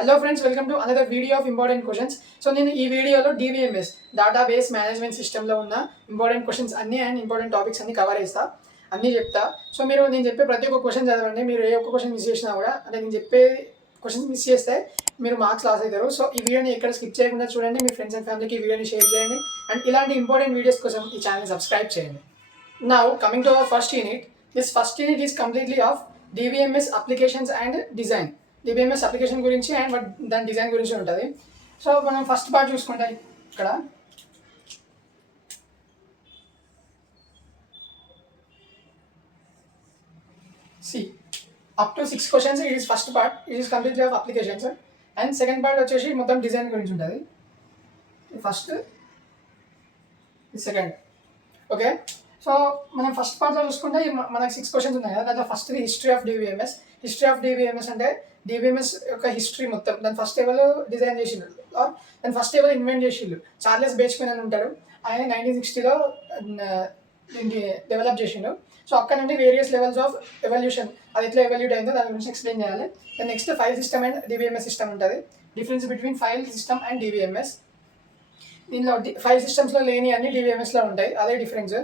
Hello friends, welcome to another video of important questions. So నేను ఈ వీడియోలో DVMS database management సిస్టంలో ఉన్న ఇంపార్టెంట్ క్వశ్చన్స్ అన్ని అండ్ ఇంపార్టెంట్ టాపిక్స్ అన్ని కవర్ చేస్తా, అన్నీ చెప్తా. సో నేను చెప్పే ప్రతి ఒక్క క్వశ్చన్ చదవండి. మీరు ఏ ఒక్క క్వశ్చన్ మిస్ చేసినా కూడా, అంటే నేను చెప్పే క్వశ్చన్స్ మిస్ చేస్తే మీరు మార్క్స్ లాస్ అవుతారు. సో ఈ వీడియోని ఎక్కడ స్కిప్ చేయకుండా చూడండి. మీ ఫ్రెండ్స్ అండ్ ఫ్యామిలీకి ఈ వీడియోని షేర్ చేయండి అండ్ ఇలాంటి ఇంపార్టెంట్ వీడియోస్ కోసం ఈ ఛానల్ సబ్స్క్రైబ్ చేయండి. Now coming to our first unit. This first unit is completely of DBMS applications and design. DBMS application గురించి అండ్ దాని డిజైన్ గురించి ఉంటుంది. సో మనం ఫస్ట్ పార్ట్ చూసుకుంటే ఇక్కడ up to 6 questions. It is first part, it is completely of applications. And second part వచ్చేసి మొత్తం design గురించి ఉంటుంది. First second okay. సో మనం ఫస్ట్ పార్ట్లో చూసుకుంటే మనకు 6 క్వశ్చన్స్ ఉన్నాయి కదా. దాంట్లో first history of DBMS. History of DBMS అంటే డిబిఎంఎస్ యొక్క హిస్టరీ మొత్తం. దాని ఫస్ట్ ఎవరు డిజైన్ చేసిండు, దాని ఫస్ట్ ఎవరు ఇన్వెంట్ చేసిండు, చార్లెస్ బేచ్మెన్ అని ఉంటాడు. ఆయన 1960లో డెవలప్ చేసిండు. సో అక్కడ నుండి వేరియస్ లెవెల్స్ ఆఫ్ ఎవల్యూషన్, అది ఎట్లా ఎవల్యూట్ అయిందో దాని గురించి ఎక్స్ప్లెయిన్ చేయాలి. దాని next file system and DBMS system ఉంటుంది. Difference between file system and DBMS. దీనిలో ఫైల్ సిస్టమ్స్లో లేని అన్ని డిబిఎంఎస్లో ఉంటాయి, అదే డిఫరెన్స్.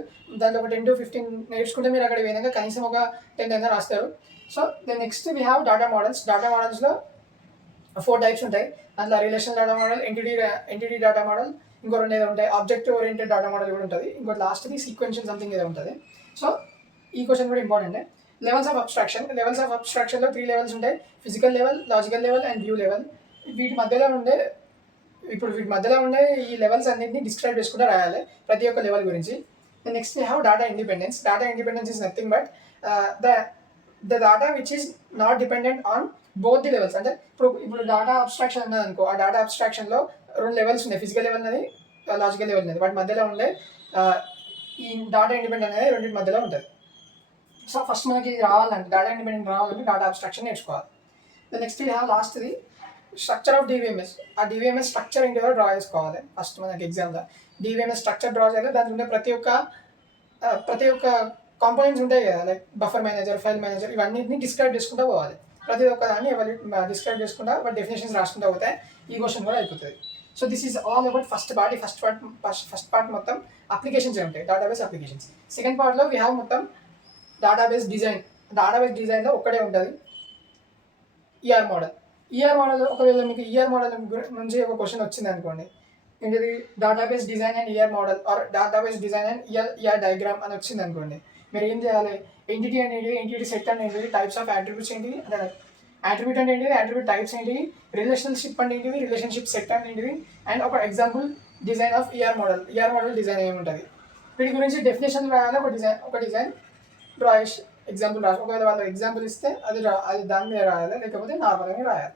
దాంట్లో ఒక 10 to 15 నేర్చుకుంటే మీరు అక్కడ పోయినాక కనీసం ఒక 10 అయినా రాస్తారు. So then next we have data models. Data మోడల్స్లో 4 టైప్స్ ఉంటాయి. దాంట్లో relational data model, entity data model, ఇంకో 2 ఏదో ఉంటాయి. ఆబ్జెక్ట్ ఓరియంటెడ్ డాటా మోడల్ కూడా ఉంటుంది. ఇంకోటి లాస్ట్ది సీక్వెన్షియల్ సంథింగ్ ఏదో ఉంటుంది. సో ఈ క్వశ్చన్ కూడా important. Levels of abstraction. Levels of అబ్స్ట్రాక్షన్లో 3 లెవెల్స్ ఉంటాయి: physical level, logical level and view level. వీటి మధ్యలో ఉండే ఈ లెవెల్స్ అన్నింటినీ డిస్క్రైబ్ చేసుకుంటూ రాయాలి ప్రతి ఒక్క లెవెల్ గురించి. Next we have data independence. Data independence is nothing but the data which is not dependent on both the levels. అంటే ఇప్పుడు డాటా అబ్స్ట్రాక్షన్ ఉన్నది అనుకో, ఆ డాటా అబ్స్ట్రాక్షన్లో 2 లెవెల్స్ ఉన్నాయి: ఫిజికల్ లెవెల్ అనేది, లాజికల్ లెవెల్ అనేది. వాటి మధ్యలో ఉండే ఈ డాటా ఇండిపెండెంట్ అనేది రెండింటి మధ్యలో ఉంటుంది. సో ఫస్ట్ మనకి రావాలంటే డాటా ఇండిపెండెంట్ రావాలంటే డాటా అబ్స్ట్రాక్షన్ నేర్చుకోవాలి. నెక్స్ట్ వీ హ్యావ్ లాస్ట్ది స్ట్రక్చర్ ఆఫ్ డివిఎంఎస్. ఆ డివిఎంఎస్ స్ట్రక్చర్ ఏంటో డ్రా చేసుకోవాలి. ఫస్ట్ మనకి ఎగ్జామ్లో డివిఎంఎస్ స్ట్రక్చర్ డ్రా చేయాలి. దాంట్లో ఉండే ప్రతి ఒక్క కాంపోనెంట్స్ ఉంటాయి కదా, like buffer manager, file manager, ఇవన్నిటిని డిస్క్రైబ్ చేసుకుంటూ పోవాలి. ప్రతి ఒక్క దాన్ని డిస్క్రైబ్ చేసుకుంటా వాటి డెఫినేషన్స్ రాసుకుంటూ పోతే ఈ క్వశ్చన్ కూడా అయిపోతుంది. So this is all about first part. ఈ ఫస్ట్ పార్ట్ మొత్తం అప్లికేషన్స్ ఉంటాయి, డేటాబేస్ అప్లికేషన్స్. సెకండ్ పార్ట్లో వీ హ్యావ్ మొత్తం డేటాబేస్ డిజైన్. డేటాబేస్ డిజైన్లో ఒక్కడే ఉంటుంది ఈఆర్ మోడల్. ఈఆర్ మోడల్, ఒకవేళ మీకు ఈఆర్ మోడల్ నుంచి ఒక క్వశ్చన్ వచ్చింది అనుకోండి, ఏంటిది database design and E R model or database design and E R diagram అని వచ్చింది అనుకోండి, మీరు ఏం చేయాలి? ఎంటిటీ అనేది, ఎంటిటీ సెట్ అంటే ఏంటిది, టైప్స్ ఆఫ్ అట్రిబ్యూట్స్ ఏంటి, అంటే అట్రిబ్యూట్ అంటే ఏంటిది, అట్రిబ్యూట్ టైప్స్ ఏంటిది, రిలేషన్షిప్ అంటే ఏంటిది, రిలేషన్షిప్ సెట్ అంటే ఏంటిది, అండ్ ఒక example design of E R model. E R model design ఏముంటుంది, వీటి గురించి డెఫినేషన్ రాయాలి. ఒక డిజైన్ డ్రా చేసి ఎగ్జాంపుల్ రాసి, ఒకవేళ వాళ్ళు ఎగ్జాంపుల్ ఇస్తే అది దాని మీద రాయాలి, లేకపోతే నార్మల్గా రాయాలి.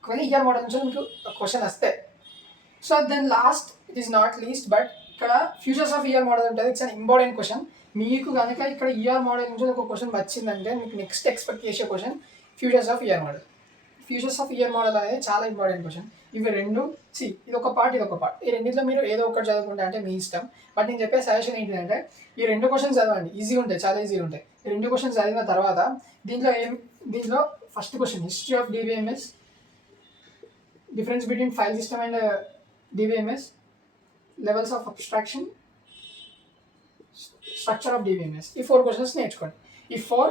ఒకవేళ ఈఆర్ మోడల్ నుంచి మీకు క్వశ్చన్ వస్తే. So then last, it is not least but, ఇక్కడ ఫ్యూచర్స్ ఆఫ్ ఈఆర్ మోడల్ ఉంటుంది. It's an important question. మీకు కనుక ఇక్కడ ఈఆర్ మోడల్ నుంచి ఒక క్వశ్చన్ వచ్చిందంటే మీకు నెక్స్ట్ ఎక్స్పెక్ట్ చేసే question futures of E R model. Futures of E R model అనేది చాలా ఇంపార్టెంట్ క్వశ్చన్. ఇవి రెండు ఇది ఒక పార్ట్, ఇది ఒక పార్ట్. ఈ రెండింటిలో మీరు ఏదో ఒకటి చదువుకుంటే అంటే మీ ఇష్టం. బట్ నేను చెప్పే సజెషన్ ఏంటంటే ఈ 2 క్వశ్చన్స్ చదవండి, ఈజీగా ఉంటాయి, చాలా ఈజీగా ఉంటాయి. ఈ 2 క్వశ్చన్స్ చదివిన తర్వాత దీంట్లో first question history of DBMS, difference between file system and DBMS, levels of abstraction, structure of DBMS. ఈ 4 క్వశ్చన్స్ నేర్చుకోండి. ఈ 4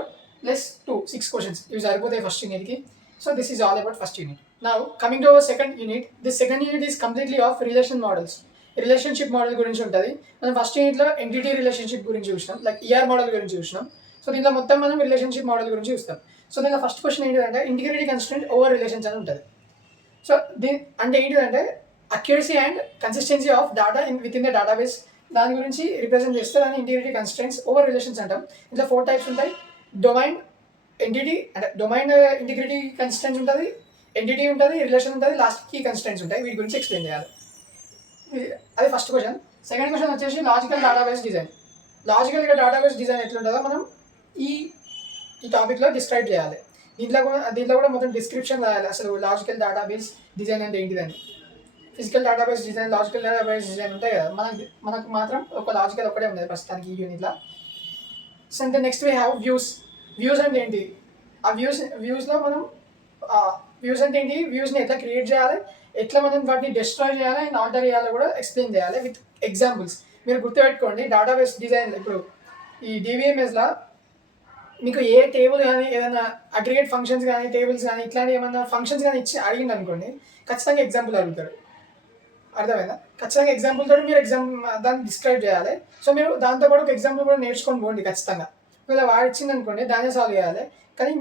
+ 2 6 క్వశ్చన్స్ ఇవి సరిపోతాయి ఫస్ట్ యూనిట్కి. So this is all about first unit. Now coming to hour second unit. This second unit is completely of relation models. Relationship model గురించి ఉంటుంది. మనం first యూనిట్లో ఎంటిటీ రిలేషన్షిప్ గురించి చూసినాం, లైక్ ఈఆర్ మోడల్ గురించి చూసినాం. సో దీంట్లో మొత్తం మనం రిలేషన్షిప్ మోడల్ గురించి చూస్తాం. సో దీంట్లో ఫస్ట్ క్వశ్చన్ ఏంటంటే ఇంటిగ్రిటీ కన్స్ట్రెంట్ ఓవర్ రిలేషన్స్ అని ఉంటుంది. సో అంటే ఏంటిదంటే accuracy and consistency of data with in the database, దాని గురించి రిప్రజెంట్ చేస్తే దాన్ని ఇంటిగ్రిటీ కన్స్ట్రెంట్స్ ఓవర్ రిలేషన్స్ అంటాం. ఇంట్లో 4 టైప్స్ ఉంటాయి: డొమైన్, ఎంటిటీ, అంటే డొమైన్ ఇంటిగ్రిటీ కన్స్ట్రెంట్స్ ఉంటుంది, ఎంటిటీ ఉంటుంది, రిలేషన్ ఉంటుంది, లాస్ట్ కీ కన్స్ట్రెంట్స్ ఉంటాయి. వీటి గురించి ఎక్స్ప్లెయిన్ చేయాలి. అది ఫస్ట్ క్వశ్చన్. సెకండ్ క్వశ్చన్ వచ్చేసి లాజికల్ డేటాబేస్ డిజైన్. లాజికల్గా డేటాబేస్ డిజైన్ ఎట్లుంటుందో మనం ఈ టాపిక్లో డిస్క్రైబ్ చేయాలి. దీంట్లో కూడా మొత్తం డిస్క్రిప్షన్ రాయాలి, అసలు లాజికల్ డేటాబేస్ డిజైన్ అంటే ఏంటిదని. Physical database design, logical database design ఉంటాయి కదా. మనకు మాత్రం ఒక లాజికల్ ఒకటే ఉంది ప్రస్తుతానికి ఈ యూనిట్లో. సో అంటే next we have views. Views అంటే ఏంటి? ఆ వ్యూస్లో మనం వ్యూస్ అంటే ఏంటి, వ్యూస్ని ఎట్లా క్రియేట్ చేయాలి, ఎట్లా మనం వాటిని డిస్ట్రాయ్ చేయాలి అండ్ ఆల్టర్ చేయాలో కూడా ఎక్స్ప్లెయిన్ చేయాలి విత్ ఎగ్జాంపుల్స్. మీరు గుర్తుపెట్టుకోండి, డేటాబేస్ డిజైన్ ఇప్పుడు ఈ డివిఎంఎస్లో మీకు ఏ టేబుల్ కానీ ఏదైనా అగ్రిగేట్ ఫంక్షన్స్ కానీ టేబుల్స్ కానీ ఇట్లాంటి ఏమైనా ఫంక్షన్స్ కానీ ఇచ్చి అడిగింది అనుకోండి, ఖచ్చితంగా ఎగ్జాంపుల్ అడుగుతారు. అర్థమైందా? ఖచ్చితంగా ఎగ్జాంపుల్ తోటి మీరు దాన్ని డిస్క్రైబ్ చేయాలి. సో మీరు దాంతోపాటు ఒక ఎగ్జాంపుల్ కూడా నేర్చుకొని పోండి ఖచ్చితంగా. ఒకవేళ వాడు ఇచ్చింది అనుకోండి దాన్ని సాల్వ్ చేయాలి, కానీ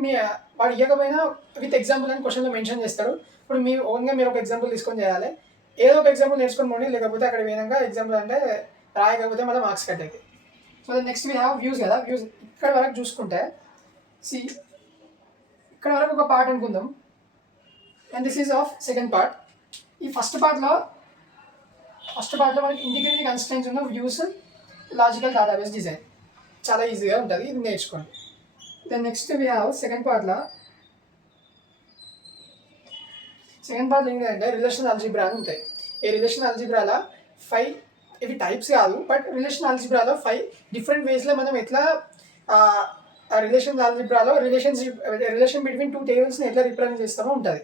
వాడు ఇవ్వకపోయినా విత్ ఎగ్జాంపుల్ అని క్వశ్చన్లో మెన్షన్ చేస్తాడు. ఇప్పుడు మీ ఓన్గా మీరు ఒక ఎగ్జాంపుల్ తీసుకొని చేయాలి. ఏదో ఒక ఎగ్జాంపుల్ నేర్చుకొని పోండి, లేకపోతే అక్కడ విధంగా ఎగ్జాంపుల్ అంటే రాయకపోతే మళ్ళీ మార్క్స్ కట్ అవుతాయి. So next we have views కదా. వ్యూస్ ఇక్కడ వరకు చూసుకుంటే ఇక్కడ వరకు ఒక పార్ట్ అనుకుందాం, and this is of second part. ఈ ఫస్ట్ పార్ట్లో మనకి ఇంటిగ్రిటీ కన్స్ట్రెయింట్స్ ఉన్న వ్యూస్, లాజికల్ డేటాబేస్ డిజైన్ చాలా ఈజీగా ఉంటుంది, ఇది నేర్చుకోండి. Then next we have second పార్ట్లో ఏంటంటే రిలేషనల్ అల్జీబ్రా అని ఉంటాయి. ఈ రిలేషనల్ అల్జీబ్రాలో 5 ఇవి టైప్స్ కాదు, బట్ రిలేషనల్ అల్జీబ్రాలో 5 డిఫరెంట్ వేస్లో మనం ఎట్లా ఆ రిలేషనల్ అల్జీబ్రాలో రిలేషన్ బిట్వీన్ 2 టేబుల్స్ని ఎట్లా రిప్రజెంట్ చేస్తామో ఉంటుంది.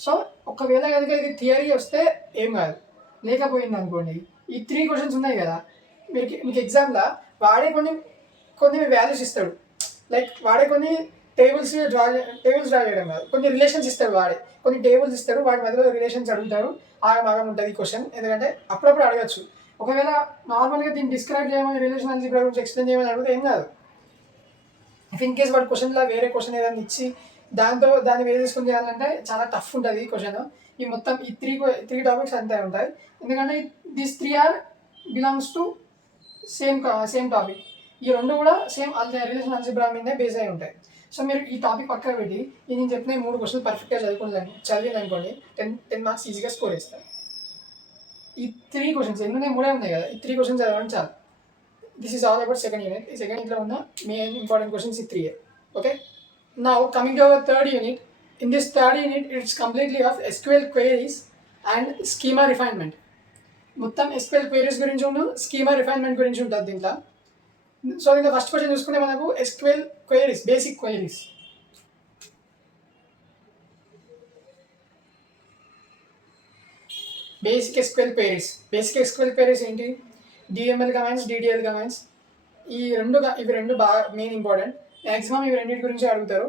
సో ఒకవేళ కనుక ఇది థియరీ వస్తే ఏం కాదు, లేకపోయింది అనుకోండి ఈ 3 క్వశ్చన్స్ ఉన్నాయి కదా, మీకు ఎగ్జామ్లో వాడే కొన్ని వాల్యూస్ ఇస్తాడు. లైక్ వాడే కొన్ని టేబుల్స్ డ్రా చేయడం కాదు, కొన్ని రిలేషన్స్ ఇస్తాడు. వాడే కొన్ని టేబుల్స్ ఇస్తాడు, వాటి మధ్యలో రిలేషన్స్ అడుగుతాడు. ఆగమాగం ఉంటుంది ఈ క్వశ్చన్, ఎందుకంటే అప్పుడప్పుడు అడగచ్చు. ఒకవేళ నార్మల్గా దీన్ని డిస్క్రైబ్ చేయమని రిలేషన్ అల్జీబ్రా గురించి ఎక్స్ప్లెయిన్ చేయమని అడిగితే ఏం కాదు. ఇఫ్ ఇన్ కేస్ వాడు క్వశ్చన్లో వేరే క్వశ్చన్ ఏదైనా ఇచ్చి దాన్ని వేరే తీసుకుని చేయాలంటే చాలా టఫ్ ఉంటుంది ఈ క్వశ్చన్. ఈ మొత్తం ఈ త్రీ టాపిక్స్ అంతే ఉంటాయి, ఎందుకంటే these 3 are belongs to same topic. ఈ రెండు కూడా సేమ్ రిలేషన్ అల్జీబ్రా మీదే బేస్ అయి ఉంటాయి. సో మీరు ఈ టాపిక్ పక్కన పెట్టి నేను చెప్పిన 3 క్వశ్చన్లు పర్ఫెక్ట్గా చదివింది అనుకోండి 10 మార్క్స్ ఈజీగా స్కోర్ చేస్తారు. ఈ 3 క్వశ్చన్స్ ఎందుకంటే 3 ఉన్నాయి కదా, ఈ 3 క్వశ్చన్స్ చదవండి చాలు. This is all about second unit. ఈ సెకండ్ యూనిట్లో ఉన్న మెయిన్ ఇంపార్టెంట్ క్వశ్చన్స్ ఈ 3. Okay, now coming to hour third unit. In this third unit, it's completely of SQL queries and schema refinement. మొత్తం SQL queries గురించి schema refinement గురించి ఉంటుంది దీంట్లో. So దీంట్లో ఫస్ట్ క్వశ్చన్ చూసుకుంటే మనకు SQL queries, basic queries. Basic SQL queries ఏంటి? DML commands, DDL commands. ఇవి రెండు బాగా మెయిన్ ఇంపార్టెంట్. మ్యాక్సిమం ఇవి రెండింటి గురించి అడుగుతారు.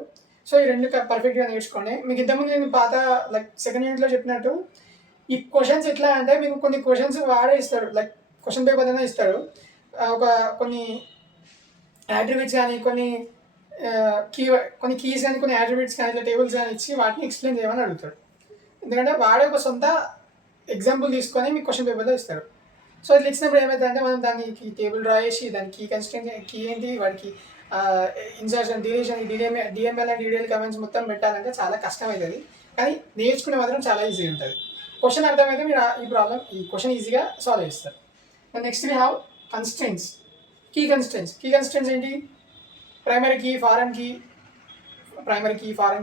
సో ఈ రెండు పర్ఫెక్ట్గా నేర్చుకోండి. మీకు ఇంతకుముందు నేను లైక్ సెకండ్ యూనిట్లో చెప్పినట్టు ఈ క్వశ్చన్స్ ఎట్లా అంటే మీకు కొన్ని క్వశ్చన్స్ వాడే ఇస్తాడు, లైక్ క్వశ్చన్ పేపర్ అయినా ఇస్తాడు. కొన్ని యాట్రిబ్యూట్స్ కానీ కొన్ని కీస్ కానీ కొన్ని యాట్రిబ్యూట్స్ కానీ ఇట్లా టేబుల్స్ కానీ ఇచ్చి వాటిని ఎక్స్ప్లెయిన్ చేయమని అడుగుతాడు. ఎందుకంటే వాడే ఒక సొంత ఎగ్జాంపుల్ తీసుకొని మీకు క్వశ్చన్ పేపర్లో ఇస్తాడు. సో ఇట్లా ఇచ్చినప్పుడు ఏమవుతుందంటే మనం దానికి టేబుల్ డ్రా చేసి దాని కీ ఏంటి, వాడికి insertion, deletion, DML and DDL comments మొత్తం పెట్టాలంటే చాలా కష్టమవుతుంది, కానీ నేర్చుకునే మాత్రం చాలా ఈజీ ఉంటుంది. క్వశ్చన్ అర్థమైతే మీరు ఈ క్వశ్చన్ ఈజీగా సాల్వ్ చేస్తారు. Next we have constraints, key constraints ఏంటి? Primary key, foreign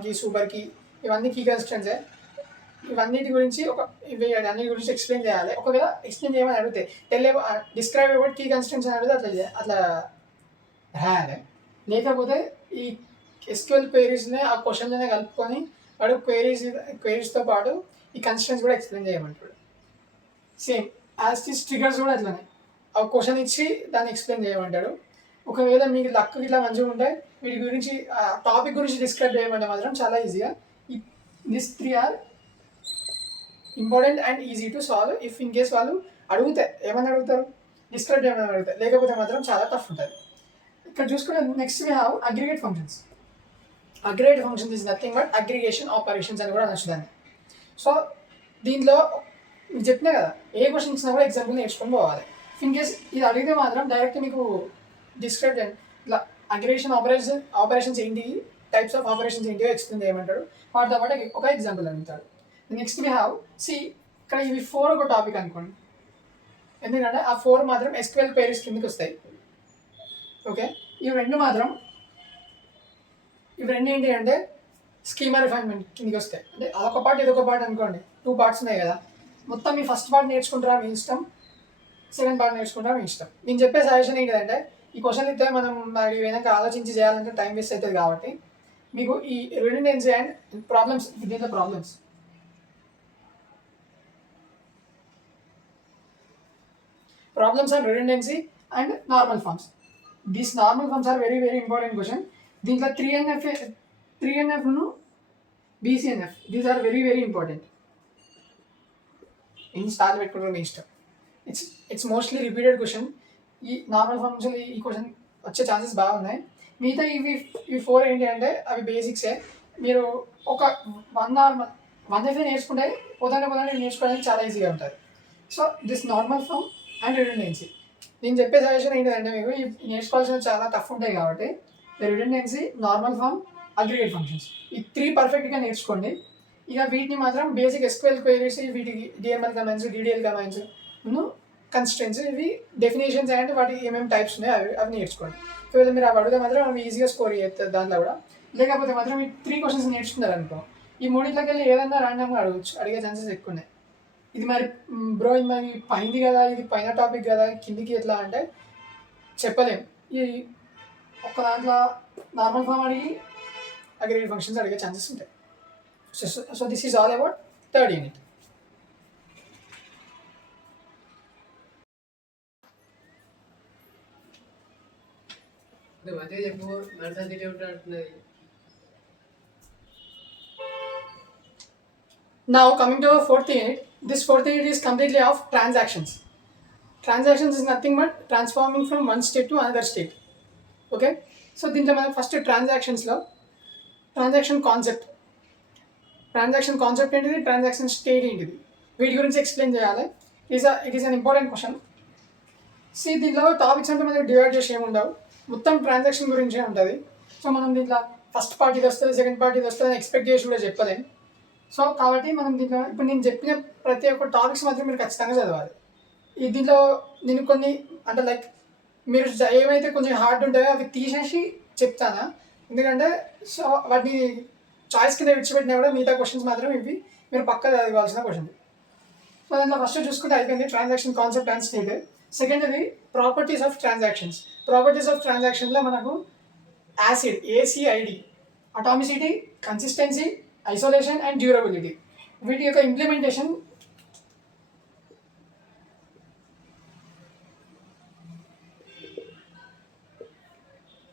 key, super key, ఇవన్నీ కీ కన్స్ట్రెంట్సే. ఇవన్నిటి గురించి అన్నిటి గురించి ఎక్స్ప్లెయిన్ చేయాలి. ఒకవేళ ఎక్స్ప్లెయిన్ చేయమని అడిగితే డిస్క్రైబ్ అబౌట్ కీ కన్స్ట్రెంట్స్ అని అడిగితే అట్లా రాయాలి. లేకపోతే ఈ SQL క్వైరీస్ని ఆ క్వశ్చన్లోనే కలుపుకొని వాడు క్వైరీస్తో పాటు ఈ కన్స్ట్రెంట్స్ కూడా ఎక్స్ప్లెయిన్ చేయమంటాడు. సేమ్ యాజ్ ట్రిగర్స్ కూడా అట్లనే ఆ క్వశ్చన్ ఇచ్చి దాన్ని ఎక్స్ప్లెయిన్ చేయమంటాడు. ఒకవేళ మీకు లక్ ఇట్లా మంచిగా ఉంటే వీటి గురించి టాపిక్ గురించి డిస్క్రైబ్ చేయమంటే మాత్రం చాలా ఈజీగా. This 3 are important and easy to solve. If in case వాళ్ళు అడిగితే ఏమని అడుగుతారు, డిస్క్రైబ్ చేయమని అడుగుతారు, లేకపోతే మాత్రం చాలా టఫ్ ఉంటుంది. ఇక్కడ చూసుకునే next we have aggregate functions. Aggregate functions is nothing but aggregation operations అని కూడా నచ్చుదాన్ని. సో దీంట్లో మీకు చెప్పినా కదా, ఏ క్వశ్చన్ ఇచ్చినా కూడా ఎగ్జాంపుల్ నేర్చుకొని పోవాలి. ఇన్ కేస్ ఇది అడిగితే మాత్రం డైరెక్ట్ మీకు డిస్క్రైబ్ చేయండి, ఇట్లా అగ్రిగేషన్ ఆపరేషన్స్ ఏంటి, టైప్స్ ఆఫ్ ఆపరేషన్స్ ఏంటియో ఎక్స్ప్లెయిన్ చేయమంటాడు. వాటితో పాటు ఒక ఎగ్జాంపుల్ అడుగుతాడు. నెక్స్ట్ వీ హ్యావ్ ఇక్కడ ఇవి 4 ఒక టాపిక్ అనుకోండి, ఎందుకంటే ఆ 4 మాత్రం SQL క్వైరీస్ కిందకి వస్తాయి. ఓకే, ఇవి రెండు ఏంటి అంటే స్కీమా రిఫైన్మెంట్ కిందకి వస్తాయి. అంటే అదొక పార్ట్ ఇదొక పార్ట్ అనుకోండి, 2 పార్ట్స్ ఉన్నాయి కదా. మొత్తం మీ ఫస్ట్ పార్ట్ నేర్చుకుంటారా మీ ఇష్టం, సెకండ్ పార్ట్ నేర్చుకుంటారా మీ ఇష్టం. నేను చెప్పే సజెషన్ ఏంటంటే ఈ క్వశ్చన్ ఇస్తే మనం మరి వెనక ఆలోచించి చేయాలంటే టైం వేస్ట్ అవుతుంది. కాబట్టి మీకు ఈ రిడెండెన్సీ అండ్ ప్రాబ్లమ్స్, దీంట్లో problems and redundancy and normal forms. These normal forms are very very important question. దీంట్లో 3NF BCNF, these are very very important. ఎన్ని స్టార్లు పెట్టుకుంటారో మీ ఇష్టం. It's mostly repeated question. ఈ నార్మల్ ఫార్మ్స్ ఈ క్వశ్చన్ వచ్చే ఛాన్సెస్ బాగున్నాయి. మిగతా ఇవి 4 ఏంటి అంటే అవి బేసిక్సే. మీరు ఒక 1 నేర్చుకుంటే పోతానే నేర్చుకోవడానికి చాలా ఈజీగా ఉంటుంది. So this normal form and redundancy. నేను చెప్పే సజెషన్ ఏంటంటే మీకు ఈ నేర్చుకోవాల్సిన చాలా టఫ్ ఉంటాయి కాబట్టి redundancy, normal form, aggregate functions ఈ 3 పర్ఫెక్ట్గా నేర్చుకోండి. ఇక వీటిని మాత్రం బేసిక్ SQL క్వైరీస్, వీటికి DML commands, DDL commands, constraints, ఇవి డెఫినేషన్స్ అండ్ వాటి ఏమేమి టైప్స్ ఉన్నాయో అవి నేర్చుకోండి. ఒకవేళ మీరు అవి అడిగితే మాత్రం అవి ఈజీగా స్కోర్ చేస్తారు దాంట్లో కూడా. లేకపోతే మాత్రం ఈ 3 క్వశ్చన్స్ నేర్చుకున్నారు అనుకో, ఈ 3 వెళ్ళి ఏదన్నా ర్యాండమ్గా అడిగే ఛాన్సెస్ ఎక్కువ ఉన్నాయి. ఇది మరి బ్రో ఇది మరి పైంది కదా, ఇది పైన టాపిక్ కదా, కిందికి ఎట్లా అంటే చెప్పలేం. ఈ ఒక్క దాంట్లో నార్మల్ ఫామ్ అడిగి అగ్రిగేట్ ఫంక్షన్స్ అడిగే ఛాన్సెస్ ఉంటాయి. So this is all about third unit. Now coming to our fourth unit, this fourth unit is completely of transactions. Transactions is nothing but transforming from one state to another state. Okay, so దీంట్లో మనం first ట్రాన్సాక్షన్స్లో transaction concept ఏంటిది, transaction state ఏంటిది, వీటి గురించి explain చేయాలి. It is an important question. దీంట్లో topics అంటే మనకి డివైడ్ చేసి ఏముండవు, మొత్తం ట్రాన్సాక్షన్ గురించే ఉంటుంది. సో మనం దీంట్లో ఫస్ట్ పార్ట్ ఇది వస్తుంది, సెకండ్ పార్ట్ ఇది వస్తుంది అని ఎక్స్పెక్ట్ చేసి కూడా చెప్పలేం. సో కాబట్టి మనం దీంట్లో ఇప్పుడు నేను చెప్పిన ప్రతి ఒక్క టాపిక్స్ మాత్రం మీరు ఖచ్చితంగా చదవాలి. దీంట్లో నేను కొన్ని అంటే లైక్ మీరు ఏమైతే కొంచెం హార్డ్ ఉంటాయో అవి తీసేసి చెప్తాను, ఎందుకంటే సో వాటిని చాయిస్ కింద విడిచిపెట్టినా కూడా మిగతా క్వశ్చన్స్ మాత్రం ఇవి మీరు పక్కా చదవాల్సిన క్వశ్చన్. సో దాంట్లో ఫస్ట్ చూసుకుంటే అయిపోయింది ట్రాన్సాక్షన్ కాన్సెప్ట్ అండ్ స్టేట్. సెకండ్ది properties of transactions. Properties of ట్రాన్సాక్షన్లో మనకు ACID, ACID, atomicity, consistency, isolation and durability, వీటి యొక్క ఇంప్లిమెంటేషన్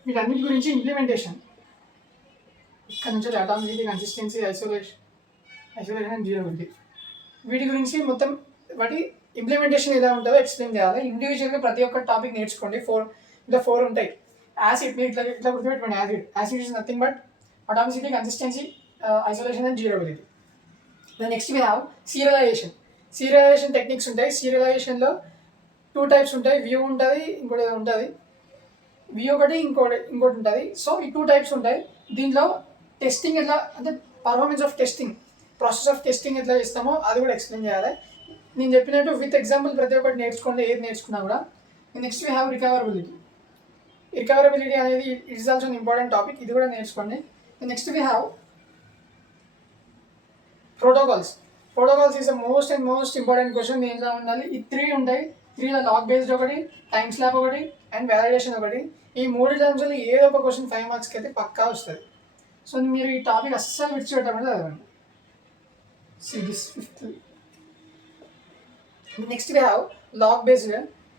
వీటన్నిటి గురించి ఇంప్లిమెంటేషన్ ఇక్కడ నుంచి atomicity, consistency, isolation and durability, వీటి గురించి మొత్తం వాటి ఇంప్లిమెంటేషన్ ఎలా ఉంటుందో ఎక్స్ప్లెయిన్ చేయాలి. ఇండివిజువల్గా ప్రతి ఒక్క టాపిక్ నేర్చుకోండి. 4 ఉంటాయి. యాసిడ్ మీరు ఇట్లా గుర్తుపెట్టుకోండి. ACID is nothing but atomicity, consistency, isolation and durability. Next we have serialization techniques ఉంటాయి. సీరియలైజేషన్లో 2 టైప్స్ ఉంటాయి, వ్యూ ఉంటుంది, ఇంకోటి ఉంటుంది. వ్యూ ఒకటి, ఇంకోటి ఉంటుంది. సో ఈ 2 టైప్స్ ఉంటాయి. దీంట్లో టెస్టింగ్ ఎట్లా అంటే performance of testing, process of testing ఎట్లా చేస్తామో అది కూడా ఎక్స్ప్లెయిన్ చేయాలి. నేను చెప్పినట్టు విత్ ఎగ్జాంపుల్ ప్రతి ఒక్కటి నేర్చుకోండి, ఏది నేర్చుకున్నా కూడా. నెక్స్ట్ వి హ్యావ్ రికవరబిలిటీ అనేది it is also important topic, ఇది కూడా నేర్చుకోండి. Next we have protocols is the most important question. దీంట్లో ఉండాలి ఈ 3 ఉంటాయి. 3లో లాగ్ బేస్డ్ ఒకటి, టైమ్ స్లాబ్ ఒకటి అండ్ వ్యాలిడేషన్ ఒకటి. ఈ 3 టైమ్స్లో ఏదో ఒక క్వశ్చన్ 5 మార్క్స్కి అయితే పక్కా వస్తుంది. సో మీరు ఈ టాపిక్ అస్సలు విడిచిపెట్టమని చదవండి. This 5th. Next we have log based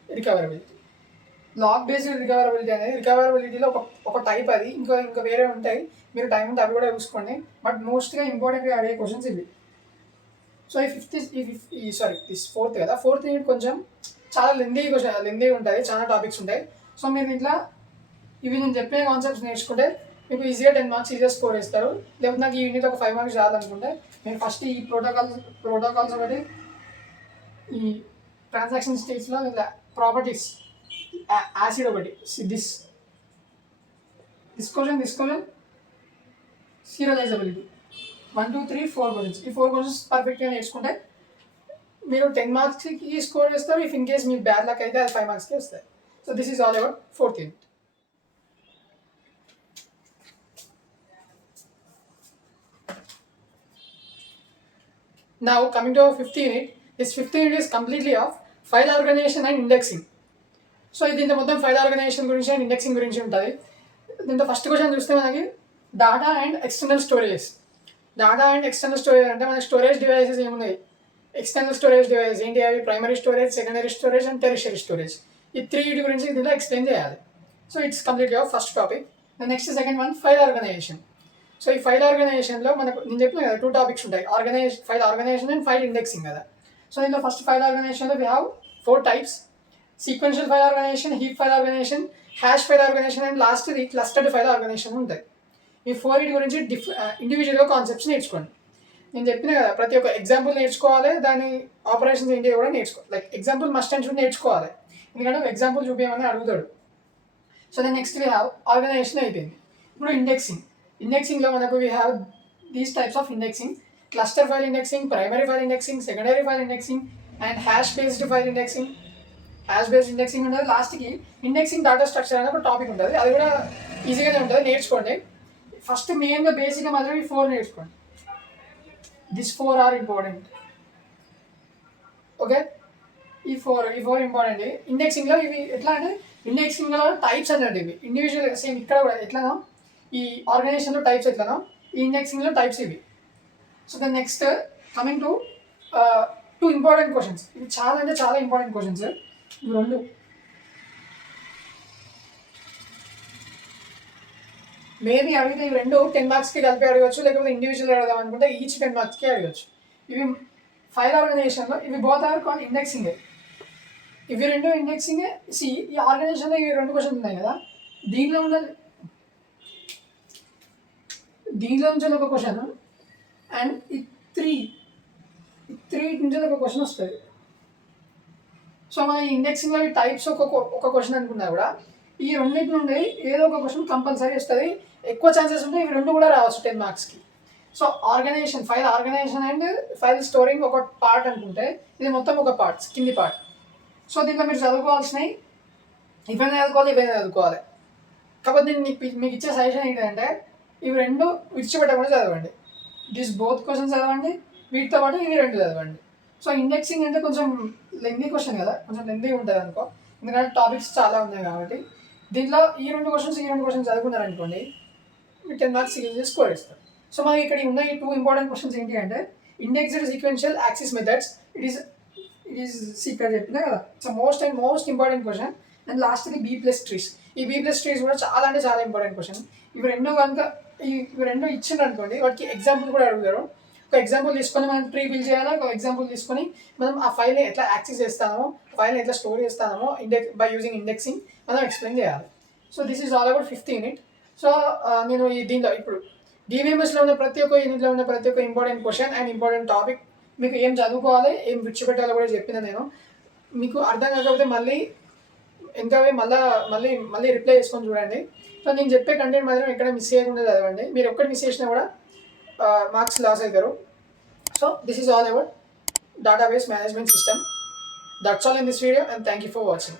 recoverability. అనేది రికవరబిలిటీలో ఒక టైప్, అది ఇంకా వేరే ఉంటాయి. మీరు టైం ఉంటే అవి కూడా చూసుకోండి. బట్ మోస్ట్గా ఇంపార్టెంట్గా అడిగే క్వశ్చన్స్ ఇవి. సో ఈ 5th దిస్ 4th కదా. 4th యూనిట్ కొంచెం చాలా లెందీ ఉంటుంది, చాలా టాపిక్స్ ఉంటాయి. సో మీరు ఇట్లా ఇవి నేను చెప్పే కాన్సెప్ట్స్ నేర్చుకుంటే మీకు ఈజీగా 10 మార్క్స్ ఈజీగా స్కోర్ చేస్తారు. లేకపోతే నాకు ఈ యూనిట్ ఒక 5 మార్క్స్ రావాలనుకుంటే మీరు ఫస్ట్ ఈ ప్రోటోకాల్స్ ఒకటి, ఈ ట్రాన్సాక్షన్ స్టేట్స్లో ఇలా ప్రాపర్టీస్, యాసిడ్ ఒకటి, దిస్ క్వశ్చన్ సీరియలైజబిలిటీ 1, 2, 3, 4 క్వశ్చన్స్. ఈ 4 క్వశ్చన్స్ పర్ఫెక్ట్గా నేర్చుకుంటే మీరు 10 మార్క్స్కి స్కోర్ చేస్తారు. If in case me bad luck అయితే అది 5 మార్క్స్కి వస్తాయి. So this is all about 4th unit. Now coming to our 5th unit, this 5th unit is completely of file organization and indexing. So దీంట్లో మొత్తం file organization గురించి and indexing గురించి ఉంటుంది. దీంట్లో ఫస్ట్ క్వశ్చన్ చూస్తే మనకి data and external storage. Data and external storage అంటే మన స్టోరేజ్ డివైసెస్ ఏమున్నాయి, ఎక్స్టర్నల్ స్టోరేజ్ డివైస్ ఏంటి, అవి primary storage, secondary storage and tertiary storage. ఈ త్రీ గురించి దీంట్లో ఎక్స్ప్లెయిన్ చేయాలి. సో ఇట్స్ కంప్లీట్గా first topic. Next second one file organization. So ఈ ఫైల్ ఆర్గనైజేషన్లో మనకు నేను చెప్పిన కదా 2 టాపిక్స్ ఉంటాయి, file organisation and file indexing కదా. సో దీంట్లో ఫస్ట్ ఫైల్ ఆర్గనైజేషన్లో we have 4 types: sequential file organisation, heap file organisation, hash file organisation and లాస్ట్ది క్లస్టర్డ్ ఫైల్ ఆర్గనైజేషన్ ఉంటాయి. ఈ 4 గురించి ఇండివిజువల్గా కాన్సెప్ట్స్ నేర్చుకోండి. నేను చెప్పిన కదా ప్రతి ఒక్క ఎగ్జాంపుల్ నేర్చుకోవాలి, దాని ఆపరేషన్స్ ఏంటి కూడా నేర్చుకోవాలి. Like example must and should నేర్చుకోవాలి, ఎందుకంటే ఎగ్జాంపుల్ చూపించమని అడుగుతాడు. So then next we have organization అయిపోయింది. ఇప్పుడు ఇండెక్సింగ్లో మనకు we have these types of indexing: cluster file indexing, primary file indexing, secondary file indexing and hash based file indexing. Hash based indexing ఉంటుంది, లాస్ట్కి ఇండెక్సింగ్ డాటా స్ట్రక్చర్ అనే ఒక topic ఉంటుంది, అది కూడా ఈజీగానే ఉంటుంది, నేర్చుకోండి. ఫస్ట్ మెయిన్గా బేసిక్గా మాత్రం ఈ 4 నేర్చుకోండి. This 4 are important. ఓకే, ఈ ఫోర్ ఇంపార్టెంట్. ఇండెక్సింగ్లో ఇవి ఎట్లా అంటే ఇండెక్సింగ్లో టైప్స్ అన్నట్టు ఇవి ఇండివిజువల్ సేమ్ ఇక్కడ కూడా ఎట్లానో ఈ ఆర్గనైజేషన్లో టైప్స్ ఎట్లానో ఈ ఇండెక్సింగ్లో టైప్స్ ఇవి. So then next coming to 2 important questions. ఇవి చాలా అంటే చాలా ఇంపార్టెంట్ క్వశ్చన్స్. ఇవి 2 మేబీ అడిగితే ఇవి 2 10 మార్క్స్కి కలిపి అడగచ్చు, లేకపోతే ఇండివిజువల్ అడగదాం అనుకుంటే ఈచ్ 10 మార్క్స్కి అడగచ్చు. ఇవి ఫైల్ ఆర్గనైజేషన్లో ఇవి బోత్ ఆర్ కాల్డ్ ఇండెక్సింగే. ఇవి 2 ఇండెక్సింగే. ఈ ఆర్గనైజేషన్లో ఇవి 2 క్వశ్చన్స్ ఉన్నాయి కదా, దీనిలో నుంచి ఒక క్వశ్చన్ అండ్ ఈ త్రీ నుంచి ఒక క్వశ్చన్ వస్తుంది. సో మన ఇండెక్సింగ్లో ఈ టైప్స్ ఒక క్వశ్చన్ అనుకున్నా కూడా ఈ రెండింటి నుండి ఏదో ఒక క్వశ్చన్ కంపల్సరీ వస్తుంది. ఎక్కువ ఛాన్సెస్ ఉంటాయి ఇవి 2 కూడా రావచ్చు 10 మార్క్స్కి. So file organisation and file storing ఒక పార్ట్ అనుకుంటే ఇది మొత్తం ఒక పార్ట్, కింది పార్ట్. సో దీంట్లో మీరు చదువుకోవాల్సినవి ఇవన్నీ చదువుకోవాలి. కాకపోతే నేను మీకు ఇచ్చే సజెషన్ ఏంటంటే ఇవి 2 విడిచిపెట్టకుండా చదవండి. దిస్ బోత్ క్వశ్చన్స్ చదవండి, వీటితో పాటు ఇవి 2 చదవండి. సో ఇండెక్సింగ్ అంటే కొంచెం లెంగ్తీ క్వశ్చన్ కదా, కొంచెం లెంగ్తీ ఉంటుంది అనుకో, ఎందుకంటే టాపిక్స్ చాలా ఉన్నాయి కాబట్టి. దీంట్లో ఈ 2 క్వశ్చన్స్ చదువుకున్నారనుకోండి మీరు 10 మార్క్స్ ఈజీ స్కోర్ ఇస్తారు. సో మనకి ఇక్కడ ఉన్న ఈ 2 ఇంపార్టెంట్ క్వశ్చన్స్ ఏంటి అంటే indexed sequential access methods. It is secret చెప్పినా కదా, it's most important question. And లాస్ట్ది B+ ట్రీస్. ఈ B+ ట్రీస్ కూడా చాలా అంటే చాలా ఇంపార్టెంట్ క్వశ్చన్. ఇవి 2 కనుక ఇవి 2 ఇచ్చిండ్రు అనుకోండి, వాటికి ఎగ్జాంపుల్ కూడా అడుగుతారు. ఒక ఎగ్జాంపుల్ తీసుకొని మనం ట్రీ బిల్డ్ చేయాలి, ఒక ఎగ్జాంపుల్ తీసుకొని మనం ఆ ఫైల్ని ఎట్లా యాక్సెస్ చేస్తామో, ఫైల్ని ఎట్లా స్టోర్ చేస్తామో బై యూజింగ్ ఇండెక్సింగ్ మనం ఎక్స్ప్లెయిన్ చేయాలి. So this is all about 5th unit. So నేను దీంట్లో ఇప్పుడు DBMSలో ఉన్న ప్రతి ఒక్క యూనిట్లో ఉన్న ప్రతి ఒక్క important question and important topic మీకు ఏం చదువుకోవాలి, ఏం విడిచిపెట్టాలో కూడా చెప్పిన నేను. మీకు అర్థం కాకపోతే మళ్ళీ మళ్ళీ రిప్లై చేసుకొని చూడండి. సో నేను చెప్పే కంటెంట్ మాత్రం ఎక్కడ మిస్ చేయకుండా చదవండి. మీరు ఒక్కటి మిస్ చేసినా కూడా మార్క్స్ లాస్ అవుతారు. So this is all about database management system. That's all in this video and thank you for watching.